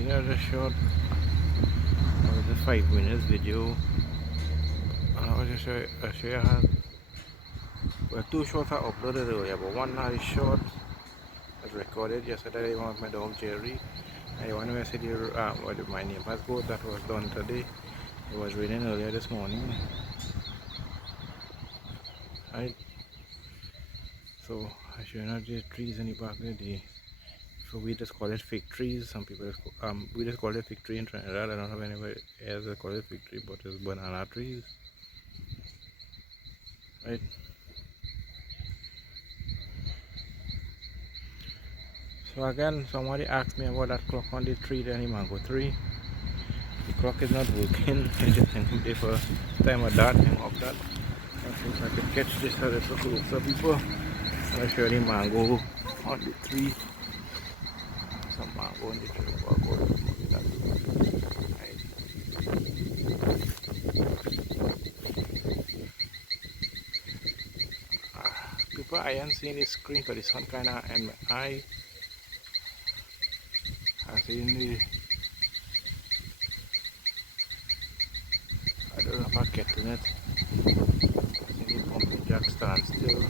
Another short, the 5 minutes video. And I'll just show you how. Well, two shorts are uploaded earlier, but one now is short. Was recorded yesterday with my dog Jerry. I want to say what my name has got that was done today. It was raining earlier this morning. Right. So I show you the trees in the back there. So we just call it fig trees. Some people we just call it fig tree in Trinidad. I don't have anybody else that call it fig tree, but it's banana trees. Right. So again, somebody asked me about that clock on the tree, the mango tree. The clock is not working. I just hang there for time of that, hang up that. And since I could catch this a little closer, people, I'll show you the mango on the tree. Some mango on the tree. People, I am seeing the screen because the sun kind of in my eye. I see the. I don't know if I get in it. I see the pumping jack stand still.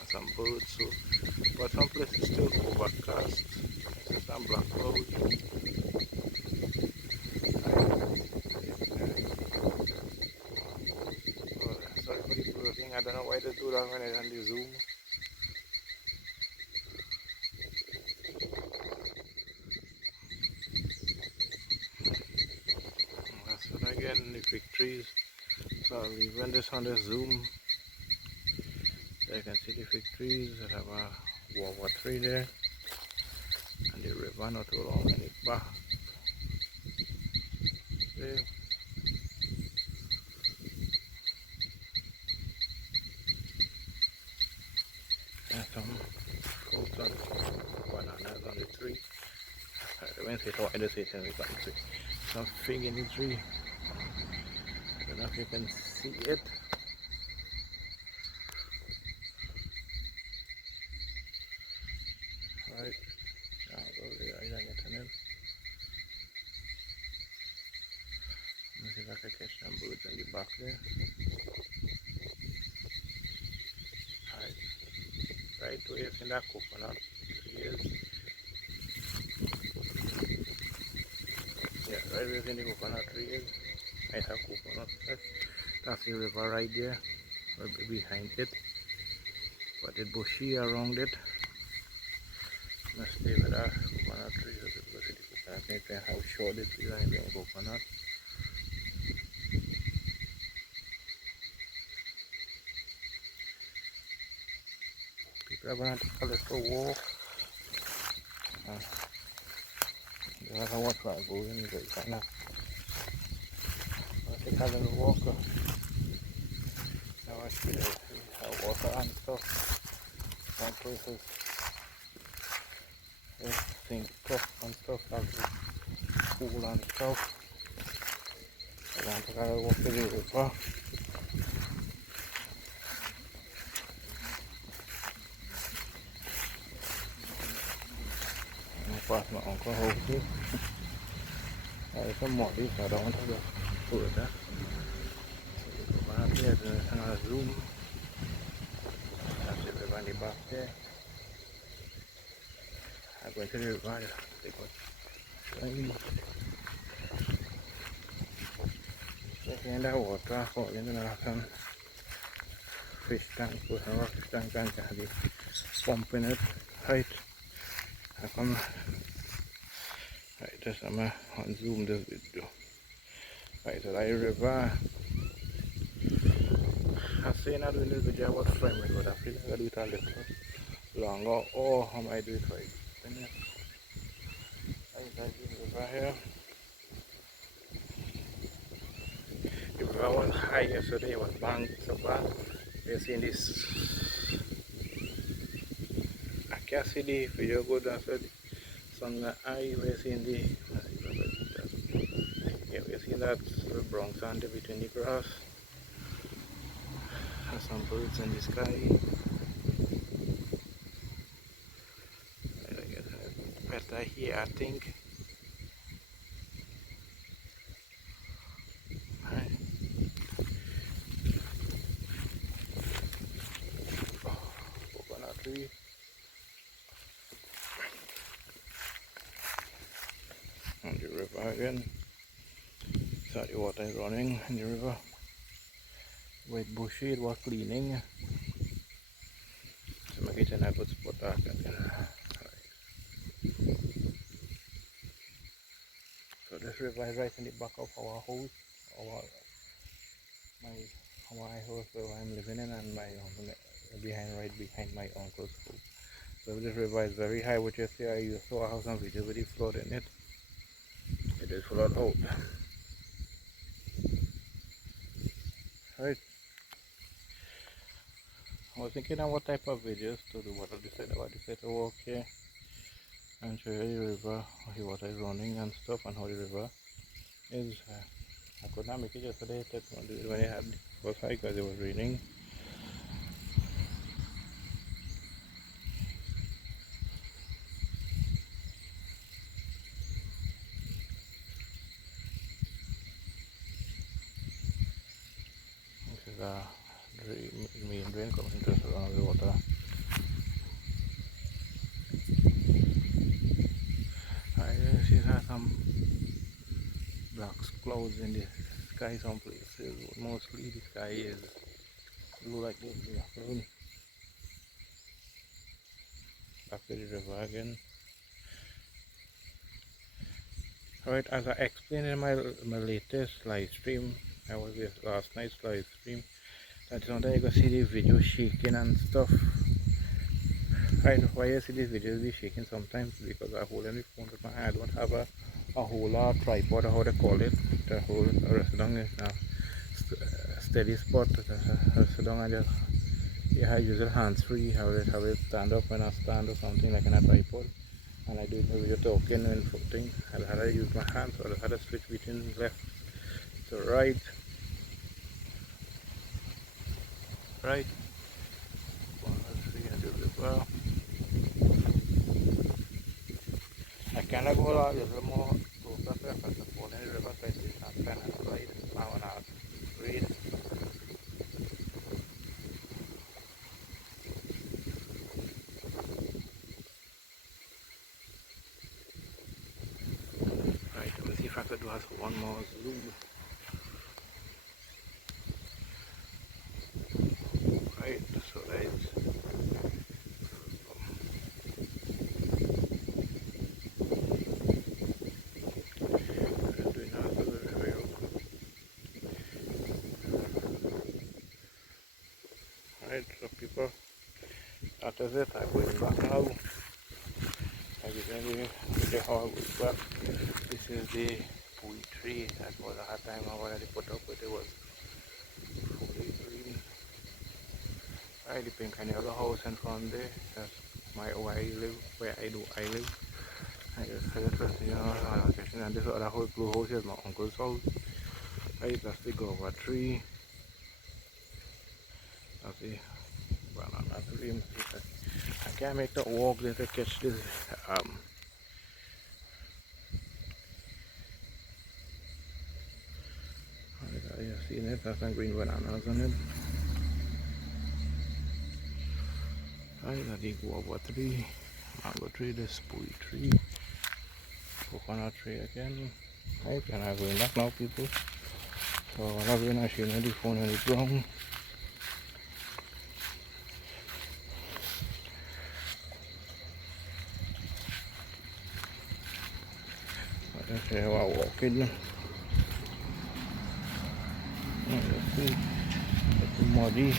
And some birds, so. But some places still overcast. There's some black clouds. Sorry for the blurring. I don't know why they do that when it's on the Zoom. That's what again, the fig trees. So I'll leave this on the Zoom. So you can see the fig trees that have a wawa tree there. And the river not too long in the back. There. And some fruits on bananas on the tree. I won't say how I just say it on the tree. Some fig in the tree. I don't know if you can see it. Right. I don't get to know. Let's see if I can catch some birds in the back there. Right where you see that coconut tree is. Yeah, right where you see the coconut tree is. It's a coconut. That's the river right there. Right behind it. But it's bushy around it. Let's stay with that coconut tree. So people see the coconut tree and how short it is and the coconut. People are going to take a little walk. You have to watch where I go in right now. I'll take a little walk. Now I see the water and stuff. Some places think tough and stuff like pool and stuff. I want to go walk to the river. Past my uncle's house too. There's some more these, I don't want to go further. So we go back there to another Zoom. That's everybody back there. I'm going to the river. They got shiny. Especially in the water, falling in some fish tank, put some fish tank and be pumping it. Right. I come. Right, just I'm on Zoom this video. Right, so that river. I say not doing this video about 5 minutes, but I feel like I do it a little longer, or how might I do it for 8 minutes. Right, that's the river here. The river was high yesterday, it was banked so bad. You're seeing this. I can't see the video good and so the sun eye, we're seeing the. Yeah, we're seeing that brown sand between the grass. And some birds in the sky. I guess pet water here, I think. Right. Coconut tree. On the river again. So the water is running in the river. With bushy, it was cleaning. So I'm getting a good spot back again. So this river is right in the back of our house, my house where I'm living in, and my right behind my uncle's house. So this river is very high, which you see. I saw some video with the flood in it. It is flood out. Right. I was thinking of what type of videos to do, but I decided to walk here and show you the river, how the water is running and stuff, and how the river is. I could not make it yesterday when it was high because it was raining. This is a main drain coming into the water. I see some black clouds in the sky some places. Mostly the sky is blue like this in the afternoon. Back to the river again. Alright, as I explained in my latest live stream, I was there last night's live stream, that sometimes you can see the video shaking and stuff. Right, why you see these videos be shaking sometimes, because I hold the phone with my hand. I don't have a whole tripod, or how they call it, to hold rest down in a steady spot, rest down, and just I use it hands free, have it stand up when I stand or something like in a tripod. And I do it when you're talking and footing. I had to use my hands, so I had to switch between left to right. Right. 1, 3, and do it well. I cannot go a little more closer because the phone in the river side is not kind of slide. Now and I'll read. Right, let me see if I could do one more zoom. Right, so that is right, so people, that is it. I'm going back now. I'm going to how I go back. This is the pui tree that was a hard time I already put up with. It was fully green. Right, the pink and yellow house in front there. That's where I live, I live. I just you know, and this other whole blue house is my uncle's house. Right, that's the guava tree. That's the banana tree. I can't make the walk there to catch this. You seen it? That's some green bananas on it. Right, that's the guava tree, mango tree, the pui tree, coconut tree again. Right, and I'm going back now, people. So I'm not going to show you the phone on the ground. Let's see how I walk in. Let's see. It's muddy.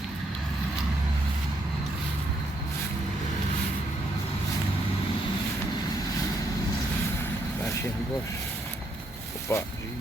Passion bush. Kopaji.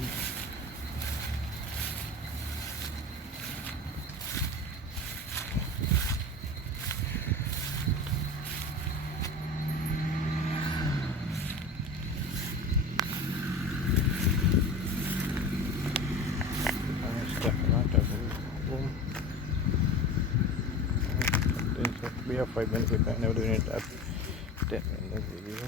Be a 5 minutes if I never doing it at 10 minutes video.